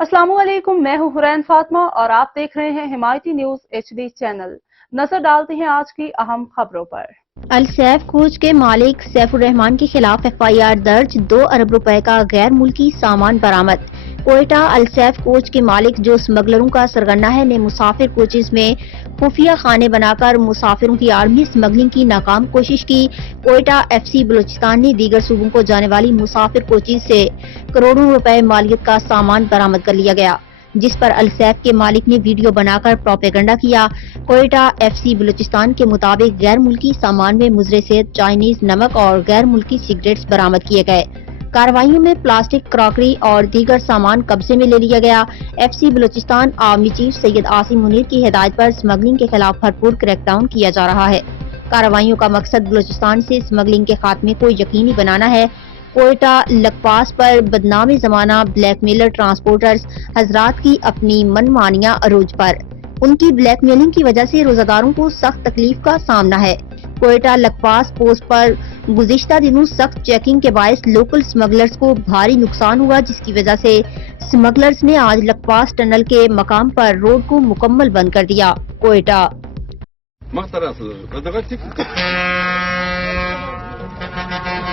अस्सलाम वालेकुम, मैं हूं हुरैन फातिमा और आप देख रहे हैं हिमायती न्यूज HD चैनल। नजर डालते हैं आज की अहम खबरों पर। अलसैफ कोच के मालिक सैफुर रहमान के खिलाफ FIR दर्ज, 2 अरब रुपए का गैर मुल्की सामान बरामद। कोयटा अलसैफ कोच के मालिक जो स्मगलरों का सरगना है ने मुसाफिर कोचेज में खुफिया खाने बनाकर मुसाफिरों की आड़ में स्मगलिंग की नाकाम कोशिश की। कोयटा FC बलूचिस्तान ने दीगर सूबों को जाने वाली मुसाफिर कोचेज से करोड़ों रुपए मालियत का सामान बरामद कर लिया गया, जिस पर अलसैफ के मालिक ने वीडियो बनाकर प्रोपेगेंडा किया। कोयटा FC बलूचिस्तान के मुताबिक गैर मुल्की सामान में मुजरे सेहत, चाइनीज नमक और गैर मुल्की सिगरेट्स बरामद किए गए। कार्रवाइयों में प्लास्टिक, क्रॉकरी और दीगर सामान कब्जे में ले लिया गया। FC Balochistan army chief Syed Asim Munir की हिदायत पर स्मगलिंग के खिलाफ भरपूर क्रैकडाउन किया जा रहा है। कार्रवाइयों का मकसद बलूचिस्तान से स्मगलिंग के खात्मे को यकीनी बनाना है। कोयटा लकपास पर बदनामी जमाना ब्लैकमेलर ट्रांसपोर्टर्स हजरात की अपनी मनमानियां अरूज पर। उनकी ब्लैकमेलिंग की वजह से रोजादारों को सख्त तकलीफ का सामना है। कोयटा लकपास पोस्ट पर गुज़िश्ता दिनों सख्त चेकिंग के बायस लोकल स्मगलर्स को भारी नुकसान हुआ, जिसकी वजह से स्मगलर्स ने आज लकपास टनल के मकाम पर रोड को मुकम्मल बंद कर दिया। कोयटा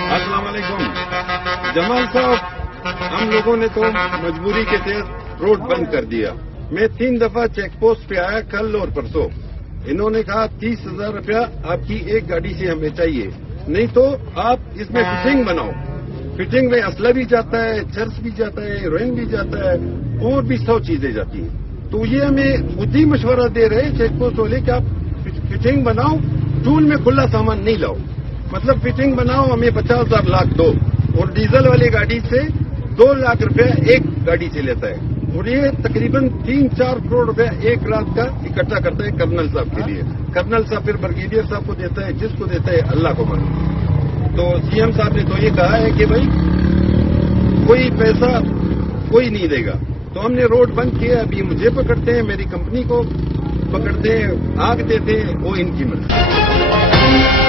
अस्सलाम वालेकुम जमाल साहब, हम लोगों ने तो मजबूरी के तहत रोड बंद कर दिया। मैं 3 दफा चेक पोस्ट पे आया, कल और परसों। इन्होंने कहा 30,000 रुपया आपकी एक गाड़ी से हमें चाहिए, नहीं तो आप इसमें फिटिंग बनाओ। फिटिंग में असला भी जाता है, चर्स भी जाता है, हेरोइन भी जाता है, और भी 100 चीजें जाती हैं। तो ये हमें खुद ही मशवरा दे रहे चेक पोस्ट वाले कि आप फिटिंग बनाओ, टूल में खुला सामान नहीं लाओ। मतलब फिटिंग बनाओ, हमें 50,000 लाख दो, और डीजल वाली गाड़ी से 2 लाख रुपया एक गाड़ी से लेता है, और ये तकरीबन 3-4 करोड़ रुपया एक रात का इकट्ठा करता है कर्नल साहब के लिए। कर्नल साहब फिर ब्रिगेडियर साहब को देता है, जिसको देता है अल्लाह को मालूम। तो CM साहब ने तो ये कहा है कि भाई कोई पैसा कोई नहीं देगा। तो हमने रोड बंद किया। अभी मुझे पकड़ते हैं, मेरी कंपनी को पकड़ते हैं, आग देते हैं, वो इनकी मर्जी।